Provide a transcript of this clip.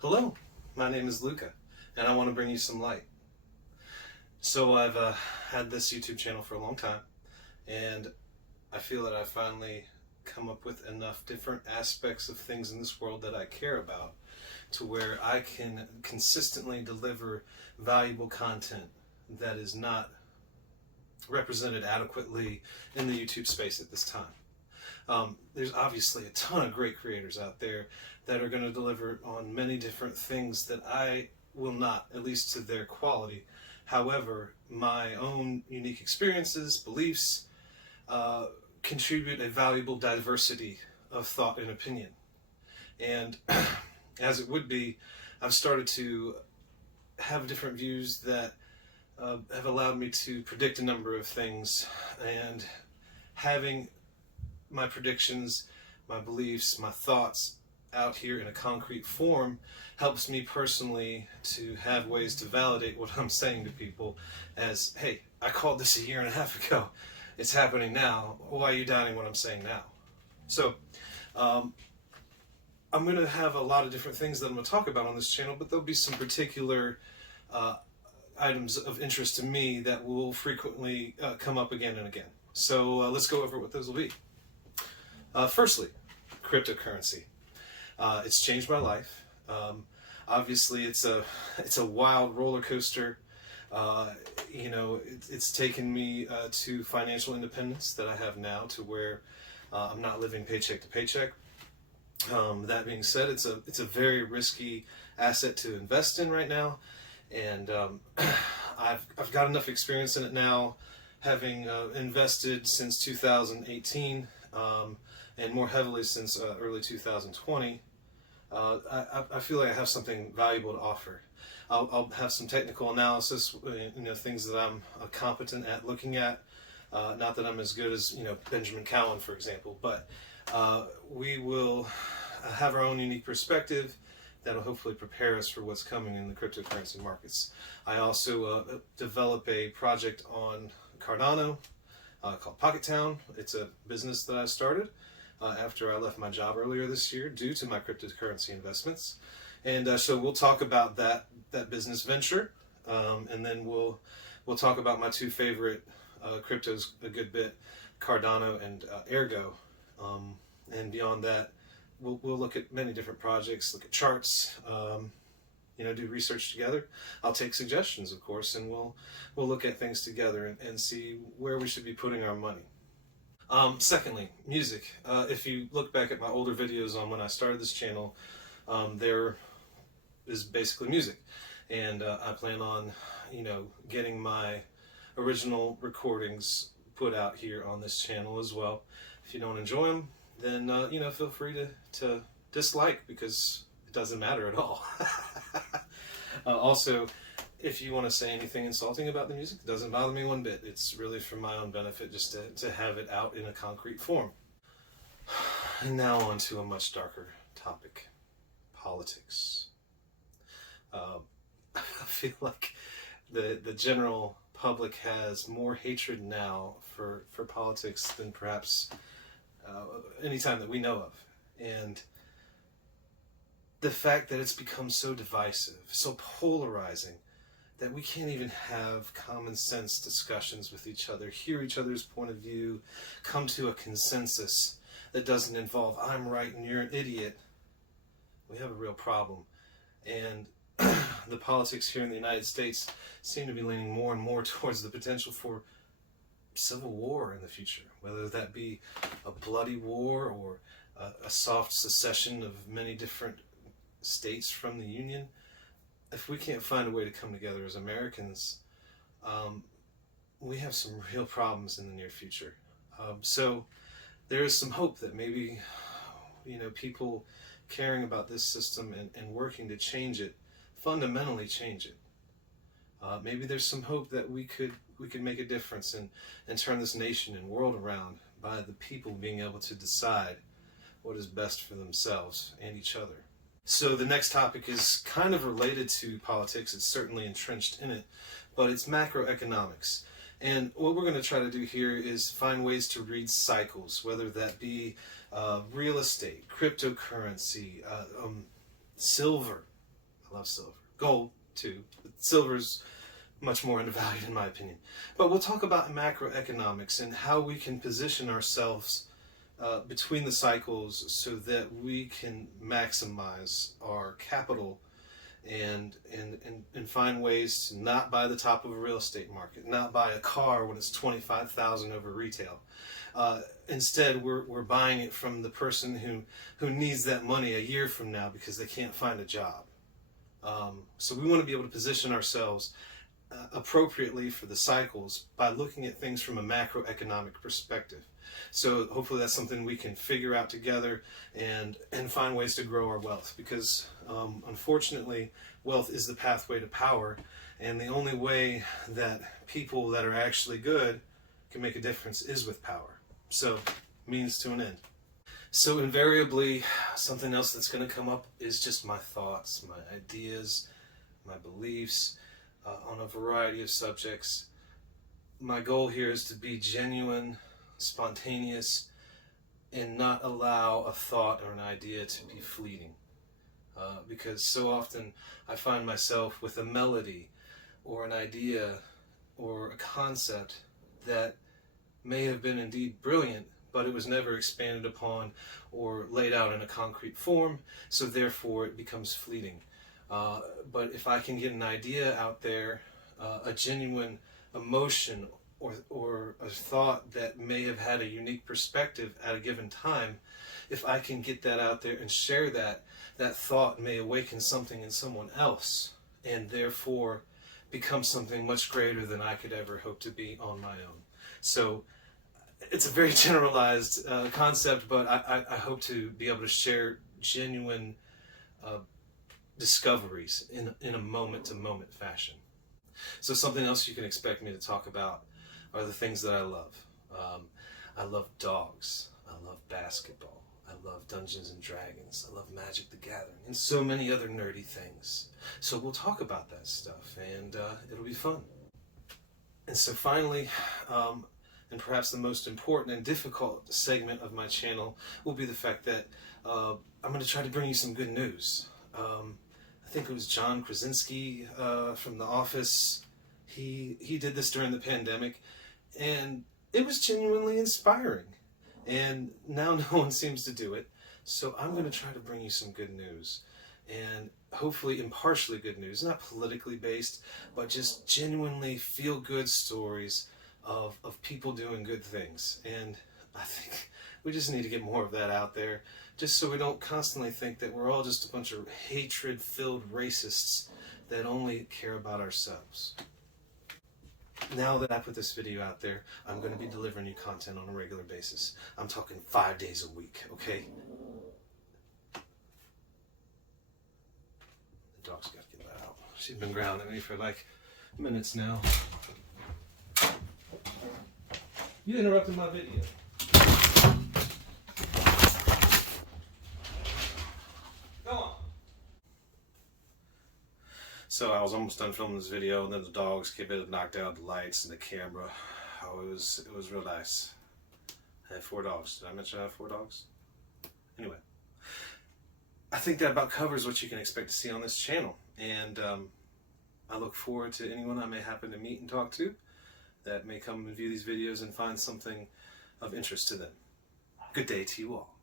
Hello, my name is Luca, and I want to bring you some light. So I've had this YouTube channel for a long time, and I feel that I've finally come up with enough different aspects of things in this world that I care about to where I can consistently deliver valuable content that is not represented adequately in the YouTube space at this time. There's obviously a ton of great creators out there that are going to deliver on many different things that I will not, at least to their quality. However, my own unique experiences, beliefs, contribute a valuable diversity of thought and opinion. And as it would be, I've started to have different views that have allowed me to predict a number of things, and having my predictions, my beliefs, my thoughts out here in a concrete form helps me personally to have ways to validate what I'm saying to people as, hey, I called this a year and a half ago. It's happening now. Why are you doubting what I'm saying now? So, I'm going to have a lot of different things that I'm going to talk about on this channel, but there'll be some particular items of interest to me that will frequently come up again and again. So let's go over what those will be. Firstly, cryptocurrency. It's changed my life. Obviously, it's a wild roller coaster. It's taken me to financial independence that I have now, to where I'm not living paycheck to paycheck. That being said, it's a very risky asset to invest in right now, and I've got enough experience in it now, having invested since 2018. And more heavily since early 2020, I feel like I have something valuable to offer. I'll have some technical analysis, things that I'm competent at looking at. Not that I'm as good as Benjamin Cowan, for example, but we will have our own unique perspective that'll hopefully prepare us for what's coming in the cryptocurrency markets. I also develop a project on Cardano called Pocket Town. It's a business that I started after I left my job earlier this year due to my cryptocurrency investments. And so we'll talk about that business venture, and then we'll talk about my two favorite cryptos a good bit, Cardano and Ergo. And beyond that, we'll look at many different projects, look at charts, do research together. I'll take suggestions, of course, and we'll look at things together and see where we should be putting our money. Secondly, music. If you look back at my older videos on when I started this channel, there is basically music, and I plan on getting my original recordings put out here on this channel as well. If you don't enjoy them, then feel free to dislike, because it doesn't matter at all. Also, if you want to say anything insulting about the music, it doesn't bother me one bit. It's really for my own benefit, just to have it out in a concrete form. And now on to a much darker topic, politics. I feel like the general public has more hatred now for politics than perhaps any time that we know of. And the fact that it's become so divisive, so polarizing, that we can't even have common sense discussions with each other, hear each other's point of view, come to a consensus that doesn't involve I'm right and you're an idiot. We have a real problem. And the politics here in the United States seem to be leaning more and more towards the potential for civil war in the future, whether that be a bloody war or a soft secession of many different states from the Union. If we can't find a way to come together as Americans, we have some real problems in the near future. So there is some hope that maybe, people caring about this system and working to change it, fundamentally change it. Maybe there's some hope that we could make a difference and turn this nation and world around by the people being able to decide what is best for themselves and each other. So the next topic is kind of related to politics. It's certainly entrenched in it, but it's macroeconomics. And what we're going to try to do here is find ways to read cycles, whether that be real estate, cryptocurrency, silver, I love silver. Gold, too. But silver's much more undervalued in my opinion. But we'll talk about macroeconomics and how we can position ourselves between the cycles so that we can maximize our capital and find ways to not buy the top of a real estate market, not buy a car when it's $25,000 over retail. Instead, we're buying it from the person who needs that money a year from now because they can't find a job. So we want to be able to position ourselves appropriately for the cycles by looking at things from a macroeconomic perspective. So hopefully that's something we can figure out together and find ways to grow our wealth, because unfortunately wealth is the pathway to power, and the only way that people that are actually good can make a difference is with power. So means to an end. So invariably something else that's going to come up is just my thoughts, my ideas, my beliefs on a variety of subjects. My goal here is to be genuine, spontaneous, and not allow a thought or an idea to be fleeting. Because so often I find myself with a melody or an idea or a concept that may have been indeed brilliant, but it was never expanded upon or laid out in a concrete form, so therefore it becomes fleeting. But if I can get an idea out there, a genuine emotion or a thought that may have had a unique perspective at a given time, if I can get that out there and share that, that thought may awaken something in someone else and therefore become something much greater than I could ever hope to be on my own. So it's a very generalized concept, but I hope to be able to share genuine discoveries in a moment-to-moment fashion. So something else you can expect me to talk about are the things that I love. I love dogs. I love basketball. I love Dungeons and Dragons. I love Magic the Gathering and so many other nerdy things. So we'll talk about that stuff, and it'll be fun. And so finally, and perhaps the most important and difficult segment of my channel will be the fact that I'm going to try to bring you some good news. I think it was John Krasinski from The Office. He did this during the pandemic, and it was genuinely inspiring. And now no one seems to do it. So I'm going to try to bring you some good news, and hopefully impartially good news, not politically based, but just genuinely feel-good stories of people doing good things. And I think we just need to get more of that out there, just so we don't constantly think that we're all just a bunch of hatred-filled racists that only care about ourselves. Now that I put this video out there, I'm going to be delivering you content on a regular basis. I'm talking 5 days a week, okay? The dog's got to get that out. She's been growling at me for like minutes now. You interrupted my video. Go on. So I was almost done filming this video, and then the dogs came in and knocked out the lights and the camera. Oh, it was real nice. I had 4 dogs. Did I mention I have 4 dogs? Anyway, I think that about covers what you can expect to see on this channel, and I look forward to anyone I may happen to meet and talk to that may come and view these videos and find something of interest to them. Good day to you all.